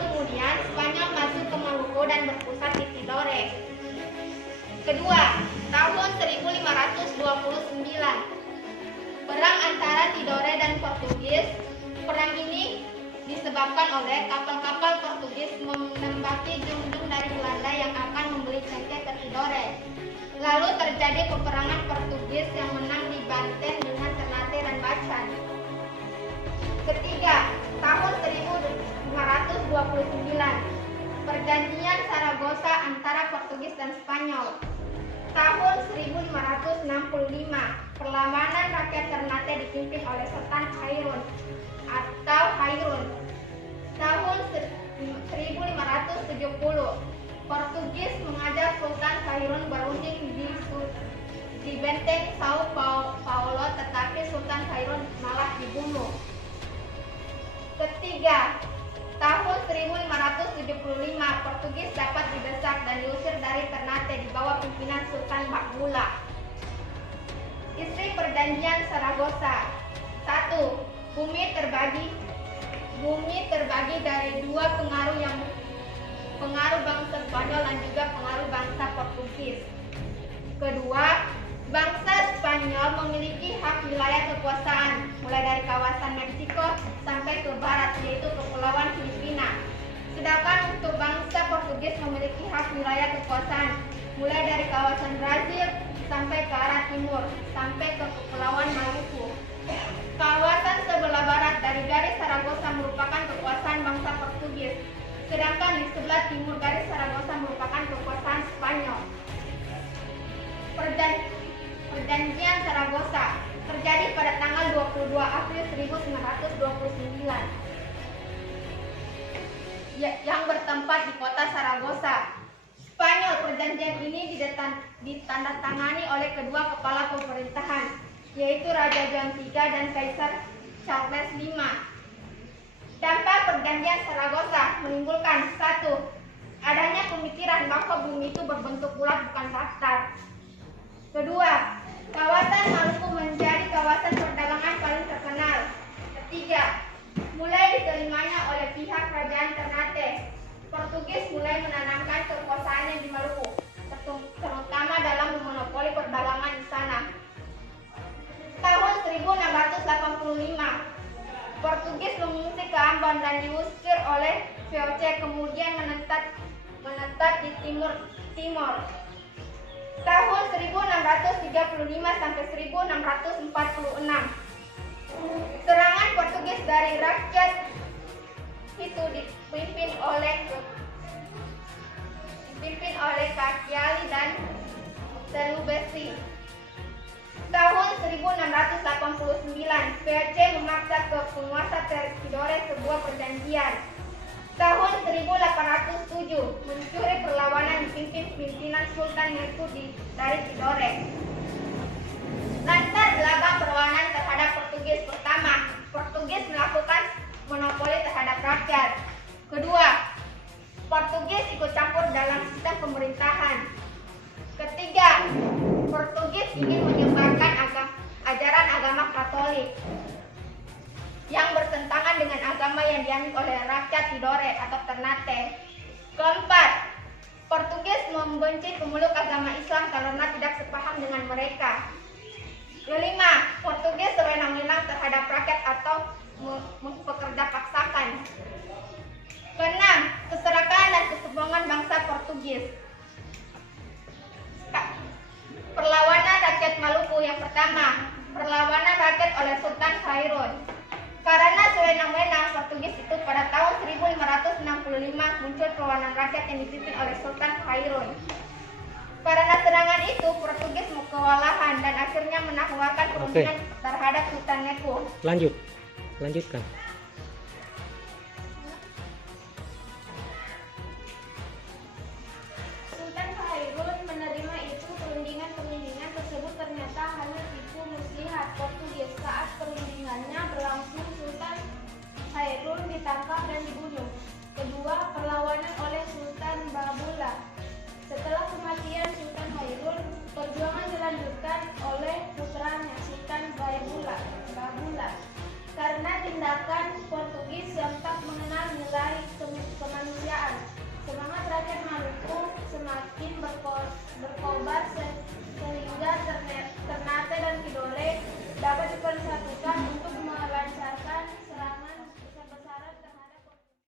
kemudian Spanyol masuk ke Maluku dan berpusat di Tidore. Kedua, tahun 1529, perang antara Tidore dan Portugis. Perang ini disebabkan oleh kapal-kapal Portugis menembaki junjung dari Belanda yang akan membeli cengkeh ke Tidore. Lalu terjadi peperangan Portugis yang menang di Banten dengan Ternate dan Bacan. Ketiga, tahun 1529, perjanjian Saragossa antara Portugis dan Spanyol. Tahun 1565, perlawanan rakyat Ternate dipimpin oleh Sultan Hairun atau Hairun. Tahun 1570, Portugis mengajak Sultan Hairun berunding di benteng Sao Paulo, tetapi Sultan Hairun malah dibunuh. Ketiga, tahun 1575, Portugis dapat didesak dan diusir dari Ternate di bawah pimpinan Sultan Bakbula. Isi perjanjian Saragossa. 1. Bumi terbagi dari dua pengaruh bangsa Spanyol dan juga pengaruh bangsa Portugis. Kedua, bangsa Spanyol memiliki hak wilayah kekuasaan mulai dari kawasan Meksiko sampai ke barat, yaitu Kepulauan Filipina. Sedangkan untuk bangsa Portugis memiliki hak wilayah kekuasaan mulai dari kawasan Brazil sampai ke arah timur, sampai ke Kepulauan Maluku. Kawasan sebelah barat dari garis Saragossa merupakan kekuasaan bangsa Portugis, sedangkan di sebelah timur garis Saragossa merupakan kekuasaan Spanyol. Perjanjian Saragossa terjadi pada tanggal 22 April 1929 yang bertempat di kota Saragossa, Spanyol. Perjanjian ini ditandatangani oleh kedua kepala pemerintahan, yaitu Raja John III dan Kaisar Charles V. Dampak perjanjian Saragossa menimbulkan: 1. Adanya pemikiran bahwa bumi itu berbentuk bulat bukan datar. Kedua, kawasan Maluku menjadi kawasan perdagangan paling terkenal. Ketiga, mulai diterimanya oleh pihak kerajaan Ternate. Portugis mulai menanamkan kekuasaannya di Maluku, terutama dalam memonopoli perdagangan di sana. Tahun 1685, Portugis mengungsi ke Ambon dan diusir oleh VOC, kemudian menetap di Timor. Tahun 1635 sampai 1646, serangan Portugis dari rakyat itu dipimpin oleh Caciali dan Salubesi. Tahun 1689, VOC memaksa ke penguasa Tidore sebuah perjanjian. Tahun 1807, mencuri perlawanan dipimpin pimpinan Sultan Neku dari Tidore. Latar belakang perlawanan terhadap Portugis. Pertama, Portugis melakukan monopoli terhadap rakyat. Kedua, Portugis ikut campur dalam sistem pemerintahan. Ketiga, Portugis ingin menyebarkan ajaran agama Katolik yang bertentangan dengan agama yang dianut oleh rakyat Tidore atau Ternate. Keempat, Portugis membenci pemeluk agama Islam karena tidak sepaham dengan mereka. Kelima, Portugis sewenang-wenang terhadap rakyat atau mempekerja paksakan. Keenam, keserakahan dan kesombongan bangsa Portugis. Perlawanan rakyat Maluku. Yang pertama, perlawanan rakyat oleh Sultan Hairun. Karena sewenang-wenang Portugis itu, pada tahun 1565 muncul perlawanan rakyat yang dipimpin oleh Sultan Hairun. Karena serangan itu, Portugis kewalahan dan akhirnya menaklukkan perundingan terhadap Sultan Neku. Lanjutkan.